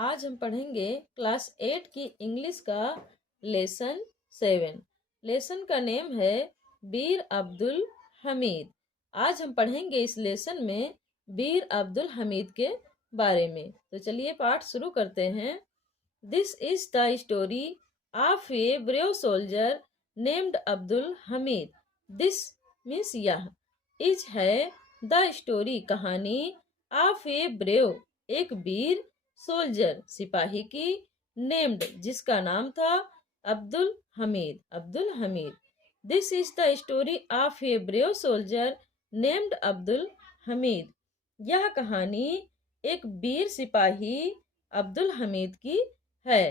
आज हम पढ़ेंगे क्लास 8 की इंग्लिश का लेसन 7। लेसन का नेम है बीर अब्दुल हमीद। आज हम पढ़ेंगे इस लेसन में बीर अब्दुल हमीद के बारे में। तो चलिए पाठ शुरू करते हैं। This is the story of a brave soldier named Abdul Hamid. This means यह, इज है द स्टोरी कहानी, ऑफ ए ब्रेव एक वीर, सोल्जर सिपाही की, नेम्ड जिसका नाम था Abdul Hamid. This is the story of a brave soldier named Abdul Hamid. यह कहानी एक वीर सिपाही अब्दुल हमीद की है।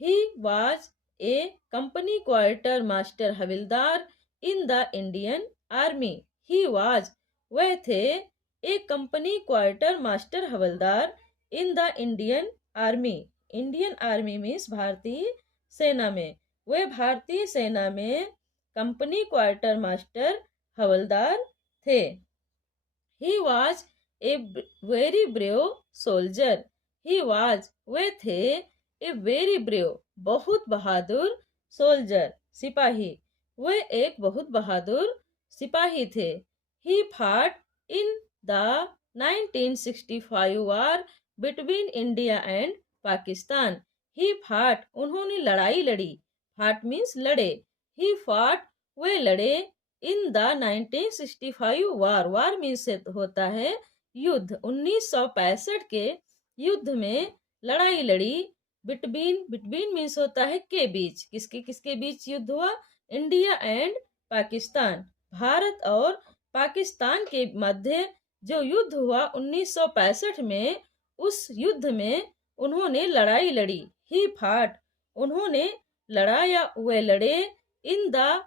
He was a company quarter master हविलदार in the Indian army. He was वह थे, एक company quarter master havildar in the Indian army. Indian army means भारतीय सेना में। वे भारतीय सेना में कंपनी क्वार्टर मास्टर हवलदार थे। ही was a very brave soldier. He was way थे, ए वेरी ब्रेव बहुत बहादुर, सोल्जर सिपाही वे एक बहुत बहादुर सिपाही थे। He fought in the 1965 war between India and Pakistan. He fought उन्होंने लड़ाई लड़ी, फाट मीन्स लड़े। ही फाट वे लड़े, इन द 1965 वार, वार मीन्स होता है युद्ध, 1965 के युद्ध में लड़ाई लड़ी। बिटवीन, बिटवीन मीन्स होता है के बीच, किसके किसके बीच युद्ध हुआ, इंडिया एंड पाकिस्तान, भारत और पाकिस्तान के मध्य जो युद्ध हुआ 1965 में, उस युद्ध में उन्होंने लड़ाई लड़ी। ही फाट उन्होंने लड़ाया, वे लड़े, इन the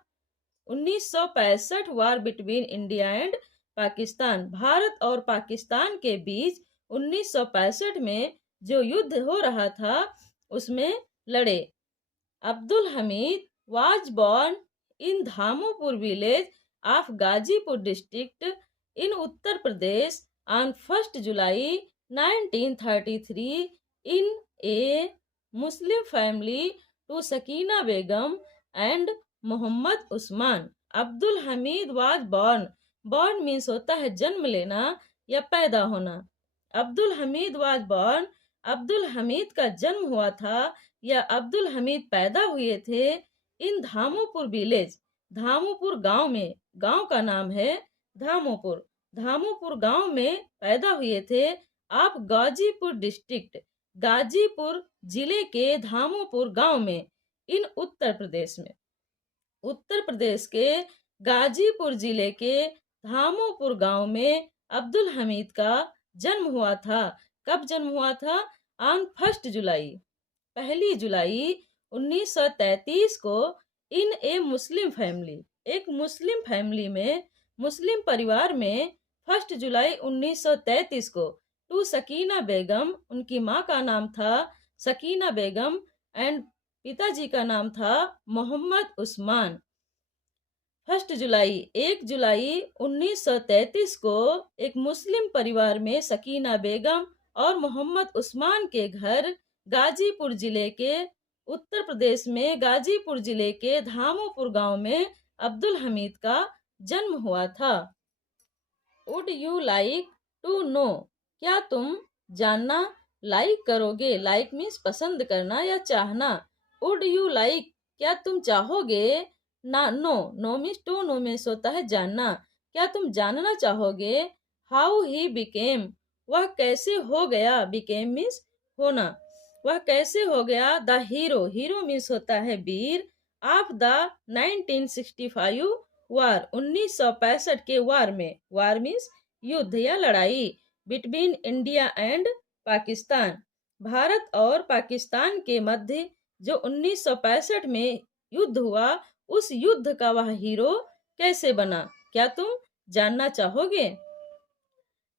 1965 war between India and Pakistan, Bharat और पाकिस्तान के बीच 1965 में जो युद्ध हो रहा था उसमें लड़े। Abdul Hamid was born in Dhamopur village of Ghazipur district in Uttar Pradesh on 1 July 1933 in a Muslim family to Sakina Begum and Mohammad Usman. Abdul Hamid was born, born means होता है जन्म लेना या पैदा होना। अब्दुल हमीद वाज बॉर्न, अब्दुल हमीद का जन्म हुआ था या अब्दुल हमीद पैदा हुए थे, इन धामोपुर विलेज, धामोपुर गांव में, गांव का नाम है धामोपुर, धामोपुर गांव में पैदा हुए थे। आप गाजीपुर डिस्ट्रिक्ट, गाजीपुर जिले के धामोपुर गांव में, इन उत्तर प्रदेश में, उत्तर प्रदेश के गाजीपुर जिले के धामोपुर गांव में अब्दुल हमीद का जन्म हुआ था। कब जन्म हुआ था, ऑन 1 जुलाई, 1 जुलाई 1933 को, इन ए मुस्लिम फैमिली, एक मुस्लिम फैमिली में, मुस्लिम परिवार में 1 जुलाई 1933 को, टू सकीना बेगम, उनकी माँ का नाम था सकीना बेगम एंड पिताजी का नाम था मोहम्मद उस्मान। 1 जुलाई, 1 जुलाई 1933 को एक मुस्लिम परिवार में सकीना बेगम और मोहम्मद उस्मान के घर गाजीपुर जिले के, उत्तर प्रदेश में गाजीपुर जिले के धामोपुर गांव में अब्दुल हमीद का जन्म हुआ था। Would you like to know, क्या तुम जानना लाइक करोगे, लाइक मीन्स पसंद करना या चाहना। वुड यू लाइक क्या तुम चाहोगे, ना know, know means to know means होता है जानना, क्या तुम जानना चाहोगे। हाउ ही बिकेम, वह कैसे हो गया, बिकेम मीन्स होना, वह कैसे हो गया, द हीरो, हीरो मीन्स होता है वीर, ऑफ द 1965 वार, 1965 के वार में, वार मीन्स युद्ध या लड़ाई, between India and Pakistan, Bharat और पाकिस्तान के मध्य जो 1965 में युद्ध हुआ, उस युद्ध का वह हीरो कैसे बना, क्या तुम जानना चाहोगे।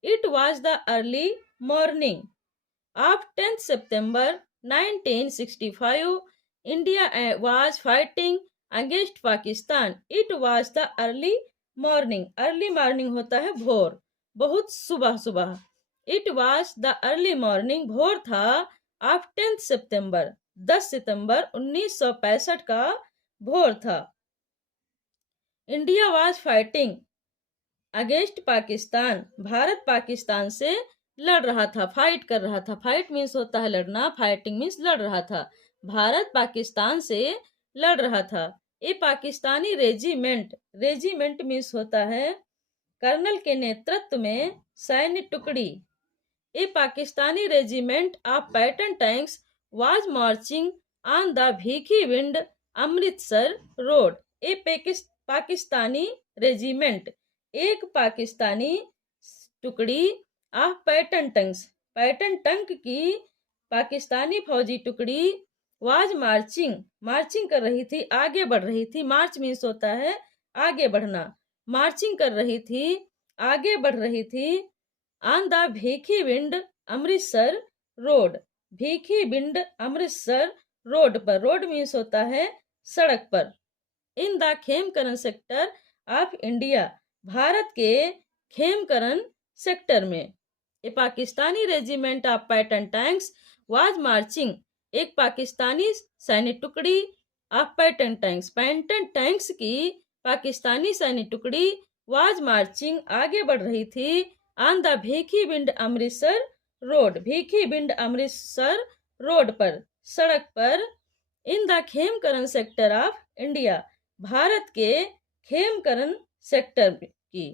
It was the early morning of 10 September 1965, India was fighting against Pakistan. It was the early morning, early morning होता है भोर, बहुत सुबह सुबह। It was the early morning, भोर था, ऑफ 10 सितंबर 10 सितंबर 1965 का भोर था। India was fighting against Pakistan, Bharat Pakistan से लड़ रहा था, फाइट कर रहा था। फाइट मीन्स होता है लड़ना, फाइटिंग मीन्स लड़ रहा था। भारत पाकिस्तान से लड़ रहा था। ये पाकिस्तानी रेजिमेंट, रेजिमेंट मीन्स होता है कर्नल के नेतृत्व में सैन्य टुकड़ी। A Pakistani regiment of Patton tanks was marching on the Bhikhiwind Amritsar road. A Pakistani regiment, एक पाकिस्तानी टुकड़ी ऑफ पैटर्न टंक्स, पैटर्न टंक की पाकिस्तानी फौजी टुकड़ी वाज मार्चिंग, मार्चिंग कर रही थी, आगे बढ़ रही थी। मार्च मीन्स होता है आगे बढ़ना। मार्चिंग कर रही थी, आगे बढ़ रही थी on the Bhikhiwind Amritsar road, Bhikhiwind Amritsar road पर। रोड मीन्स होता है सड़क पर। In the Khemkaran sector of India, Bharat के खेमकरन सेक्टर में। A Pakistani regiment of Patton tanks was marching, एक पाकिस्तानी सैन्य टुकड़ी of Patton tanks, Patton tanks की पाकिस्तानी सैन्य टुकड़ी वाज मार्चिंग, आगे बढ़ रही थी on the Bhikhiwind Amritsar road, Bhikhiwind Amritsar road पर, सड़क पर। In the Khemkaran sector of India, Bharat के खेमकरन सेक्टर की।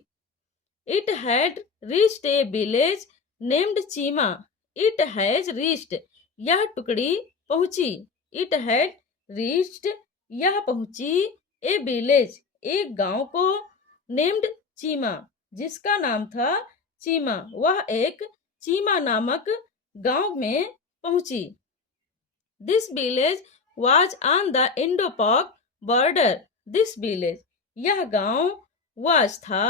It had reached A village named Cheema, it has reached, यह टुकड़ी पहुंची। इट हैड रीच्ड, यह पहुंची। ए विलेज, एक गांव को। नेम्ड चीमा, जिसका नाम था चीमा, वह एक चीमा नामक गांव में पहुंची। This village was on the Indo पाक बॉर्डर, दिस विलेज, यह गांव वाज था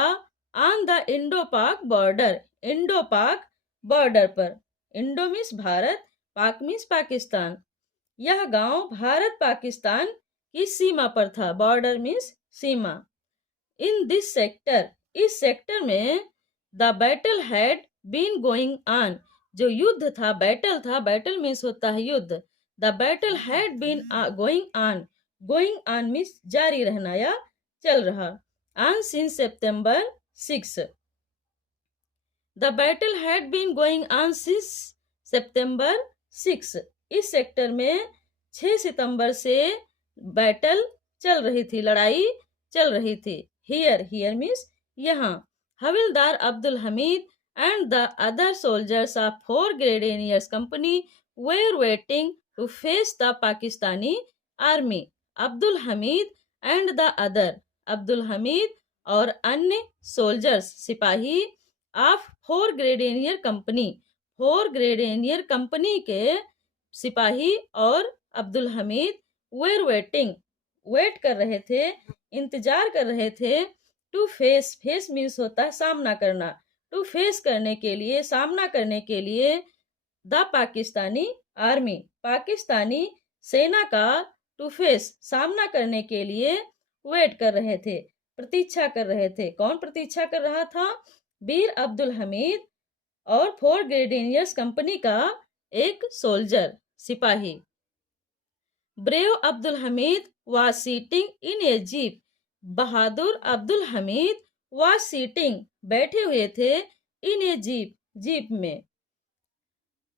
ऑन द इंडो पाक बॉर्डर, इंडो पाक बॉर्डर पर। इंडो मीन्स भारत, पाक मीन्स पाकिस्तान। यह गांव भारत पाकिस्तान की सीमा पर था, बॉर्डर मीन्स सीमा। इन दिस सेक्टर, इस सेक्टर में the battle had been going on, जो युद्ध था, बैटल था, बैटल मीन्स होता है युद्ध। The battle had been going on, going on means जारी रहना या चल रहा। On since September 6, the battle had been going on since September 6, इस सेक्टर में 6 सितंबर से बैटल चल रही थी, लड़ाई चल रही थी। हियर, हियर मीन्स यहाँ। हविलदार Abdul Hamid and the other soldiers of 4 Grenadiers Company were waiting to face the Pakistani army. Abdul Hamid and the other, Abdul Hamid और अन्य soldiers, सिपाही of 4 Grenadier Company, 4 Grenadier Company के सिपाही और Abdul Hamid were waiting, wait कर रहे थे, इंतजार कर रहे थे। टू फेस, फेस मीन्स होता है सामना करना, टू फेस करने के लिए, सामना करने के लिए। द पाकिस्तानी आर्मी, पाकिस्तानी सेना का। टू फेस, सामना करने के लिए। वेट कर रहे थे, प्रतीक्षा कर रहे थे। कौन प्रतीक्षा कर रहा था? वीर अब्दुल हमीद और 4 ग्रेनेडियर्स कंपनी का एक सोल्जर, सिपाही। Brave Abdul Hamid was sitting in a jeep, बहादुर अब्दुल हमीद वाज सीटिंग, बैठे हुए थे। इन ए जीप, जीप में।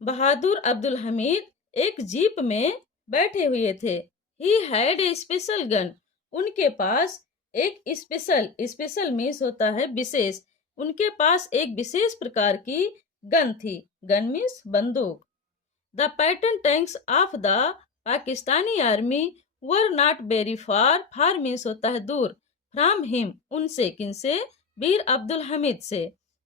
बहादुर अब्दुल हमीद एक जीप में बैठे हुए थे। He had a special gun, उनके पास एक स्पेशल, स्पेशल मीन्स होता है विशेष, उनके पास एक विशेष प्रकार की गन थी। गन मीन्स बंदूक। The pattern tanks of the Pakistani army were not very far, far means होता है दूर। फ्रॉम हिम, उनसे, किनसे? वीर अब्दुल हमीद से।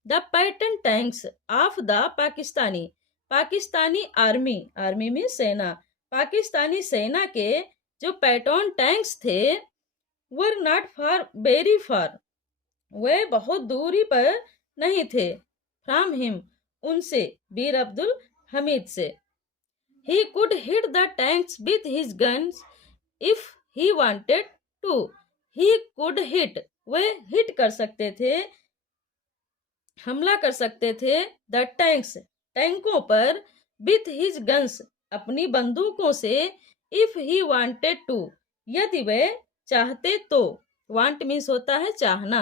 The pattern tanks of the Pakistani, Pakistani army, army में सेना, पाकिस्तानी सेना के जो पैटर्न टैंक्स थे, were not far very far, वे बहुत दूरी पर नहीं थे। फ्रॉम हिम, उनसे, वीर अब्दुल हमीद से। He could hit the tanks with his guns if he wanted to. He could hit, way hit कर सकते थे, हमला कर सकते थे। द टैंक्स, टैंकों पर। विथ हिज गन्स, अपनी बंदूकों से, इफ ही वांटेड टू, यदि वे चाहते तो। वांट मीन्स होता है चाहना।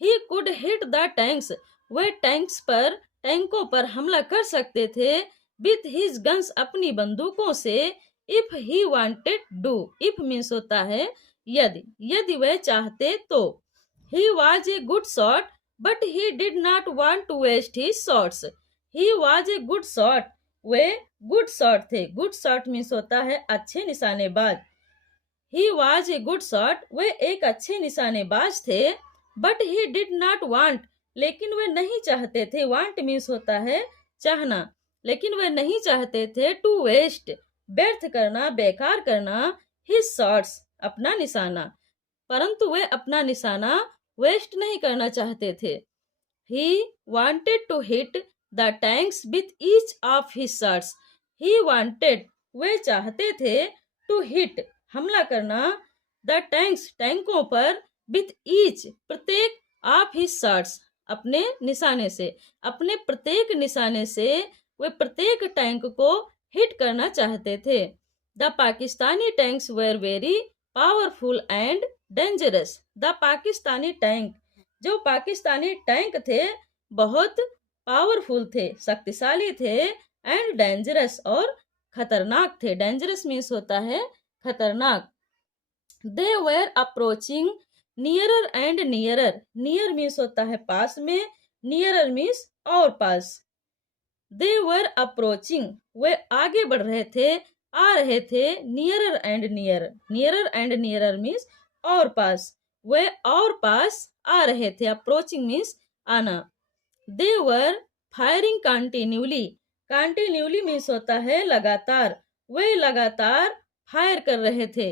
He could hit the tanks, वे टैंकों पर हमला कर सकते थे। विथ हिज गन्स, अपनी बंदूकों से। If he wanted do, if means होता है यदि वे चाहते तो। He was a good shot but he did not want to waste his shots. He was a good shot, वे गुड शॉट थे। गुड शॉट मीन्स होता है अच्छे निशानेबाज। He was a good shot, वे एक अच्छे निशानेबाज थे। But he did not want, लेकिन वे नहीं चाहते थे। वांट मीन्स होता है चाहना, लेकिन वे नहीं चाहते थे। टू वेस्ट, व्यर्थ करना, बेकार करना। हिज शॉट्स, अपना निशाना, परंतु वे अपना निशाना वेस्ट नहीं करना चाहते थे। He wanted to hit the tanks with each of his shots. He wanted, वे चाहते थे। टू हिट, हमला करना। द टैंक्स, टैंकों पर। विथ ईच, प्रत्येक। ऑफ हिज शॉट्स, अपने निशाने से। अपने प्रत्येक निशाने से वे प्रत्येक टैंक को हिट करना चाहते थे। The Pakistani tanks were very powerful and dangerous. The Pakistani tank, जो पाकिस्तानी टैंक थे बहुत पावरफुल थे, शक्तिशाली थे। एंड डेंजरस, और खतरनाक थे। डेंजरस मीन्स होता है खतरनाक। They were approaching nearer and nearer. Near means होता है पास में, नियरर मीन्स और पास। दे वर अप्रोचिंग, वे आगे बढ़ रहे थे, आ रहे थे। Nearer and near, nearer and nearer means और पास। वे और पास आ रहे थे। अप्रोचिंग मीन्स आना। दे वर फायरिंग कंटिन्यूली। कंटिन्यूली मीन्स होता है लगातार। वे लगातार फायर कर रहे थे,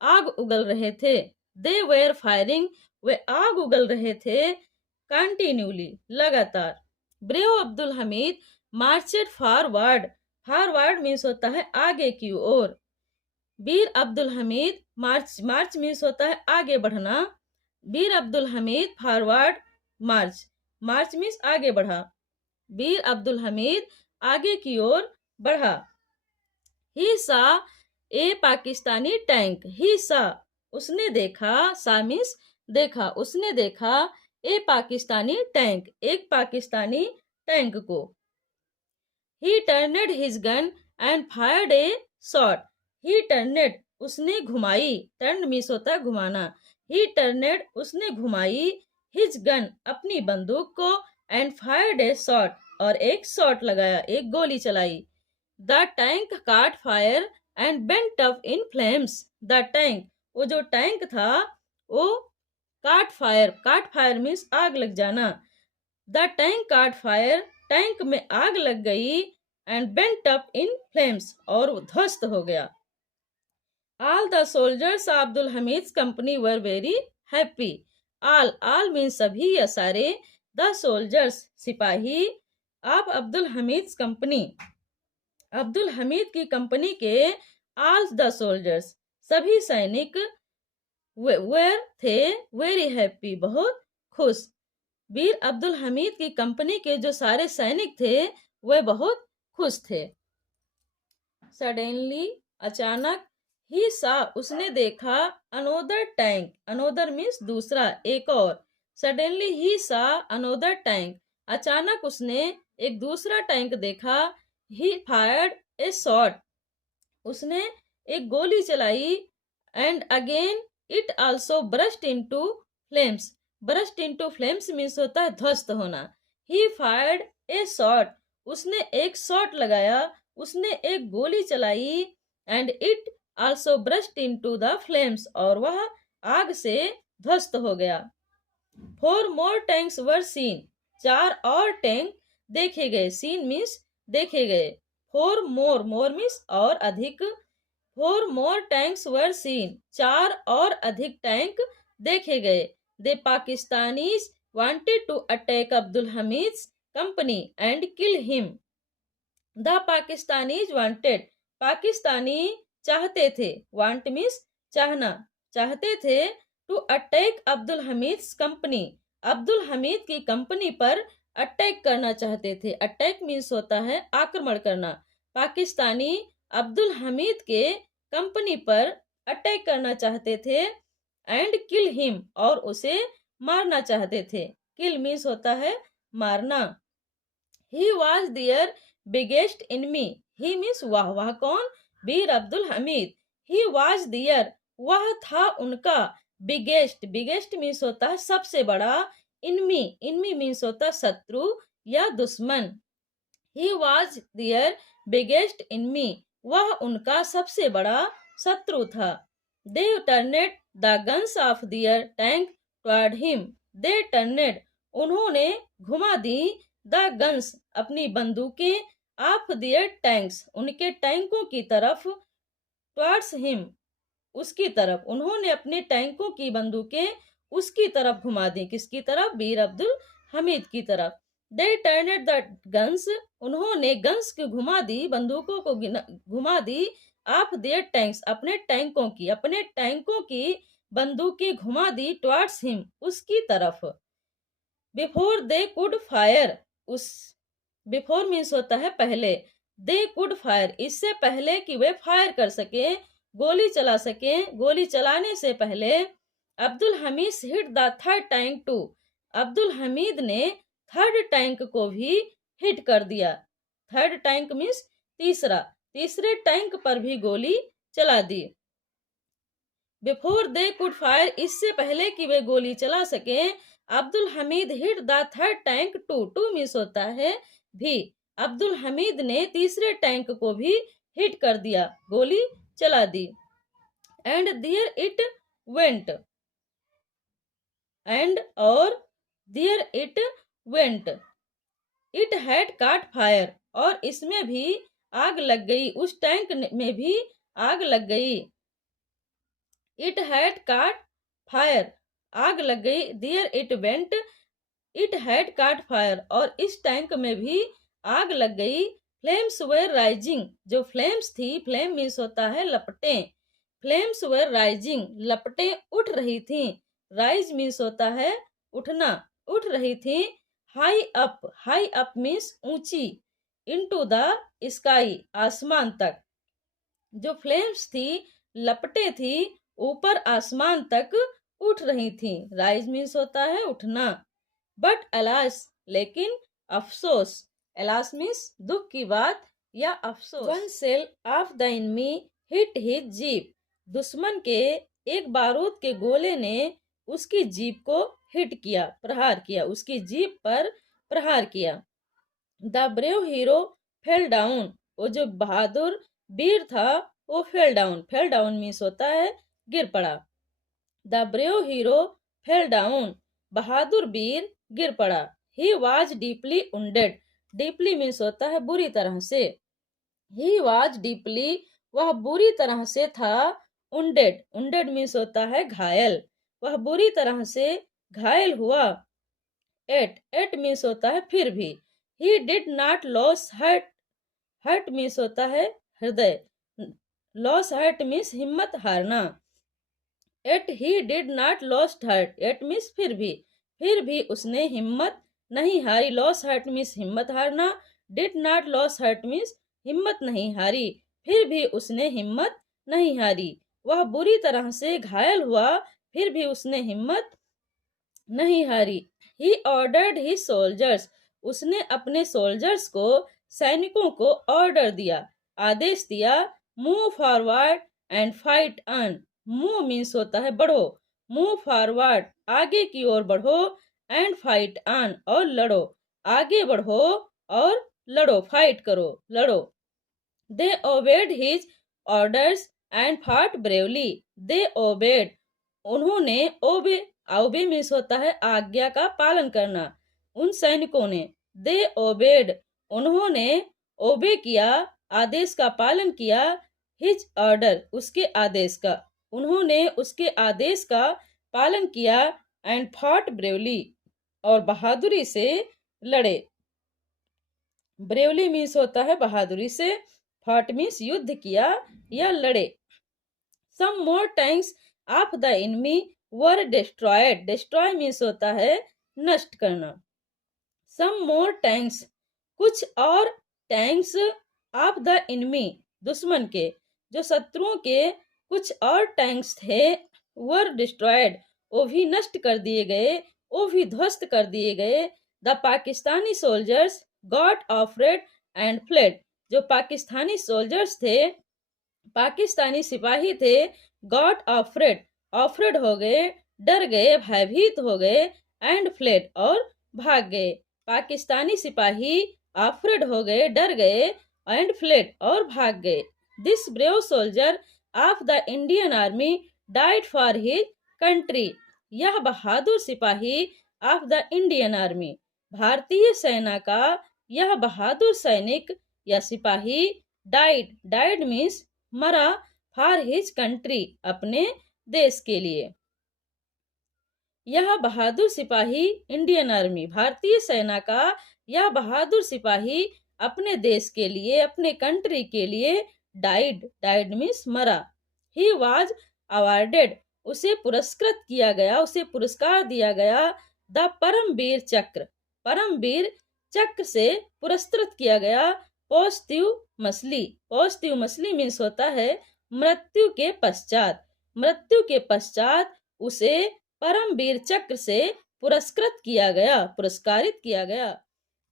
आग उगल रहे थे। दे वेर फायरिंग, वे आग उगल रहे थे। कंटिन्यूली, लगातार। Brave Abdul Hamid marched forward. Forward means होता है आगे की ओर। वीर Abdul Hamid march, march means होता है आगे बढ़ना। वीर Abdul Hamid forward march, march means आगे बढ़ा। वीर अब्दुल हमीद आगे की ओर बढ़ा। ही सा ए पाकिस्तानी टैंक। ही सा, उसने देखा। सा मीन्स देखा, उसने देखा। ए पाकिस्तानी टैंक, एक पाकिस्तानी टैंक को। He turned his gun and fired a shot. He turned, उसने घुमाई। टर्न मीन्स होता है घुमाना। He turned, उसने घुमाई। His gun, अपनी बंदूक को। And fired a shot, और एक शॉट लगाया, एक गोली चलाई। The tank caught fire and went up in flames. The tank, वो जो टैंक था वो caught fire, caught fire means आग लग जाना। The tank caught fire, tank में आग लग गई। And bent up in flames, और ध्वस्त हो गया। All the soldiers of Abdul Hamid company were very happy. All, all mean सभी या सारे। द सोल्जर्स, सिपाही। ऑफ अब्दुल हमीद कंपनी, अब्दुल हमीद की कंपनी के। ऑल द सोल्जर्स, सभी सैनिक। वेर थे वेरी हैप्पी, बहुत खुश। वीर अब्दुल हमीद की कंपनी के जो सारे सैनिक थे वे बहुत खुश थे। सडनली, अचानक। ही सा, उसने देखा। अनोदर टैंक, अनोदर मीन्स दूसरा, एक और। सडनली ही सा अनोदर टैंक, अचानक उसने एक दूसरा टैंक देखा। ही फायर्ड ए शॉट, उसने एक गोली चलाई। And again it also burst into flames. Burst into flames means होता है ध्वस्त होना। ही फायर्ड ए शॉट, उसने एक शॉट लगाया, उसने एक गोली चलाई। And it also burst into the flames, और वह आग से ध्वस्त हो गया। 4 more टैंक्स वर सीन, 4 और टैंक देखे गए। सीन मीन्स देखे गए। 4 more, मोर मीन्स और अधिक। 4 more टैंक्स वर सीन, 4 और अधिक टैंक देखे गए। They Pakistanis wanted to attack Abdul Hamid company and kill him. The Pakistanis wanted, Pakistani चाहते थे। वांट मीन्स चाहना, चाहते थे। To attack Abdul Hamid company, Abdul Hamid की कंपनी पर अटैक करना चाहते थे। अटैक मीन्स होता है आक्रमण करना। पाकिस्तानी अब्दुल हमीद के कंपनी पर अटैक करना चाहते थे एंड किल हिम और उसे मारना चाहते थे। किल मीन्स होता है मारना। He was their biggest enemy. He means वह कौन? Bir Abdul Hamid. He was their वह था उनका बिगेस्ट। बिगेस्ट मीन्स होता है सबसे बड़ा। इनमी इनमी मीन्स होता है शत्रु या दुश्मन। He was their biggest enemy वह उनका सबसे बड़ा शत्रु था। They turned the guns of their tank toward him. They turned उन्होंने घुमा दी द गन्स अपनी बंदूकें ऑफ दियर टैंक्स उनके टैंकों की तरफ टुवर्ड्स हिम उसकी तरफ उन्होंने अपने टैंकों की बंदूकें उसकी तरफ घुमा दी। किसकी तरफ? बीर अब्दुल हमीद की तरफ। दे टर्नेड द गन्स उन्होंने गन्स को घुमा दी बंदूकों को घुमा दी ऑफ देयर टैंक्स अपने टैंकों की बंदूकें घुमा दी टुवर्ड्स हिम उसकी तरफ। बिफोर दे कुड फायर उस बिफोर मीन्स होता है पहले। दे कुड फायर इससे पहले कि वे फायर कर सके गोली चला सके। गोली चलाने से पहले Abdul Hamid hit the third tank too. Abdul Hamid ने थर्ड टैंक को भी हिट कर दिया। थर्ड टैंक मीन्स तीसरे टैंक पर भी गोली चला दी। बिफोर दे कुड फायर इससे पहले कि वे गोली चला सके Abdul Hamid hit the third tank too means होता है भी। अब्दुल हमीद ने तीसरे टैंक को भी हिट कर दिया गोली चला दी। And there it went and और there it went it had caught fire और इसमें भी आग लग गई उस टैंक में भी आग लग गई। इट हैड काट फायर आग लग गई। There it went it had caught fire और इस टैंक में भी आग लग गई। फ्लेम्स वेर राइजिंग जो फ्लेम्स थी फ्लेम मीन्स होता है लपटें। फ्लेम्स वेर राइजिंग लपटें उठ रही थी। राइज मीन्स होता है उठना उठ रही थी। हाई अप मीन्स ऊंची। इनटू द स्काई आसमान तक। जो फ्लेम्स थी लपटें थी ऊपर आसमान तक उठ रही थी। राइज मीन्स होता है उठना। बट अलास लेकिन अफसोस। अलास मीन्स दुख की बात या अफसोस। One shell of the enemy hit his jeep. दुश्मन के एक बारूद के गोले ने उसकी जीप को हिट किया प्रहार किया उसकी जीप पर प्रहार किया। The brave hero fell down वो जो बहादुर वीर था वो फेल डाउन मीन्स होता है गिर पड़ा। The brave hero fell down बहादुर वीर गिर पड़ा। He was deeply wounded. Deeply means होता है बुरी तरह से। ही वॉज डीपली वह बुरी तरह से था। उंडेड मीन्स होता है घायल। वह बुरी तरह से घायल हुआ। एट मीन्स होता है फिर भी। He did not lose heart means होता है हृदय। लॉस हर्ट मीन्स हिम्मत हारना। Yet he did not lost heart yet means फिर भी उसने हिम्मत नहीं हारी। लॉस हर्ट मीन्स हिम्मत हारना। Did not lose heart means हिम्मत नहीं हारी। फिर भी उसने हिम्मत नहीं हारी। वह बुरी तरह से घायल हुआ फिर भी उसने हिम्मत नहीं हारी। ही ऑर्डर्ड ही सोल्जर्स उसने अपने सोल्जर्स को सैनिकों को ऑर्डर दिया आदेश दिया। Move forward and fight on. Move means होता है बढ़ो। मूव फॉरवर्ड आगे की ओर बढ़ो। एंड फाइट ऑन और लड़ो। आगे बढ़ो और लड़ो फाइट करो लड़ो। दे ओबेड हिज ऑर्डर्स एंड फाट ब्रेवली। दे ओबेड उन्होंने ओबे मीन्स होता है आज्ञा का पालन करना। उन सैनिकों ने दे ओबेड उन्होंने ओबे किया आदेश का पालन किया। हिज ऑर्डर उसके आदेश का उन्होंने उसके आदेश का पालन किया। एंड फॉट ब्रेवली और बहादुरी से लड़े। ब्रेवली मीन्स होता है बहादुरी से। फॉट मीन्स युद्ध किया या लड़े। Some more tanks of the enemy were destroyed. Destroy means होता है नष्ट करना। सम मोर टैंक्स कुछ और टैंक्स ऑफ द एनिमी दुश्मन के। जो शत्रुओं के कुछ और टैंक्स थे वर डिस्ट्रॉयड, वो भी नष्ट कर दिए गए, वो भी ध्वस्त कर दिए गए। The Pakistani soldiers got afraid and fled, जो पाकिस्तानी सोल्जर्स थे, पाकिस्तानी सिपाही थे, गॉट ऑफरेड, ऑफरेड हो गए, डर गए, भयभीत हो गए, एंड फ्लेड और भाग गए। पाकिस्तानी सिपाही ऑफरेड हो गए, डर गए, एंड फ्लेड और भाग गए। This brave soldier of the Indian army died for his country, यह बहादुर सिपाही ऑफ द इंडियन आर्मी, भारतीय सेना का यह बहादुर सैनिक या सिपाही, डाइड, डाइड मीन्स मरा, फॉर हिज कंट्री, अपने देश के लिए। यह बहादुर सिपाही इंडियन आर्मी, भारतीय सेना का यह बहादुर सिपाही अपने देश के लिए, अपने कंट्री के लिए, डाइड, डाइड मीन्स मरा। ही वाज अवार्डेड, उसे पुरस्कृत किया गया, उसे पुरस्कार दिया गया, द परमवीर चक्र, परमवीर चक्र से पुरस्कृत किया गया, पोस्ट्यूमसली, पोस्ट्यूमसली मीन्स होता है मृत्यु के पश्चात, मृत्यु के पश्चात उसे परमवीर चक्र से पुरस्कृत किया गया, पुरस्कारित किया गया।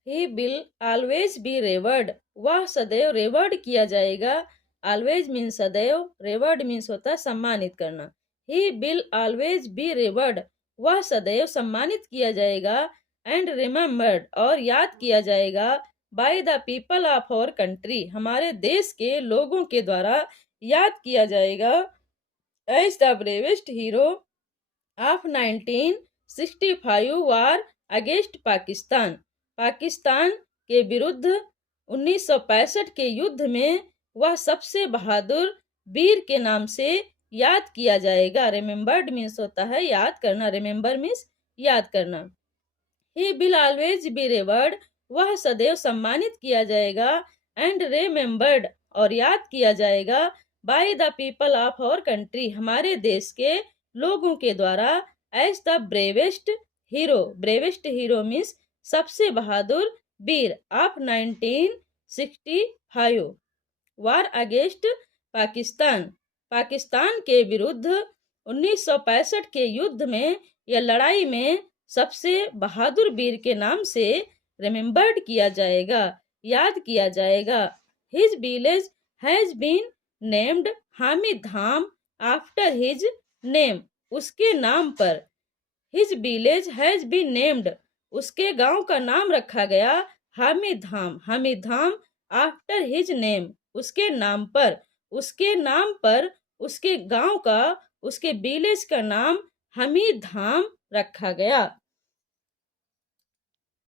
He will always be reward, वह सदैव रेवर्ड किया जाएगा, ऑलवेज मीन्स सदैव, रेवर्ड मीन्स होता है सम्मानित करना। He will always be reward, वह सदैव सम्मानित किया जाएगा, एंड रिमेम्बर्ड और याद किया जाएगा, by the people of our country, हमारे देश के लोगों के द्वारा याद किया जाएगा, as the bravest hero of 1965 war against Pakistan, Pakistan के विरुद्ध 1965 के युद्ध में वह सबसे बहादुर वीर के नाम से याद किया जाएगा। रिमेम्बर्ड मीन्स होता है याद करना, रिमेम्बर मीन्स याद करना। He will always be reward, वह सदैव सम्मानित किया जाएगा, एंड रिमेम्बर्ड और याद किया जाएगा, by the people of our country, हमारे देश के लोगों के द्वारा, as the bravest hero, bravest hero means सबसे बहादुर वीर, of 1965 war against Pakistan, Pakistan के विरुद्ध 1965 के युद्ध में या लड़ाई में सबसे बहादुर वीर के नाम से रिमेम्बर्ड किया जाएगा, याद किया जाएगा। His village has been named Hamid Dham after his name, उसके नाम पर, his village has been named, उसके गांव का नाम रखा गया, Hamid Dham, Hamid Dham, after his name, उसके नाम पर, उसके नाम पर उसके गांव का, उसके विलेज का नाम हमीद धाम रखा गया।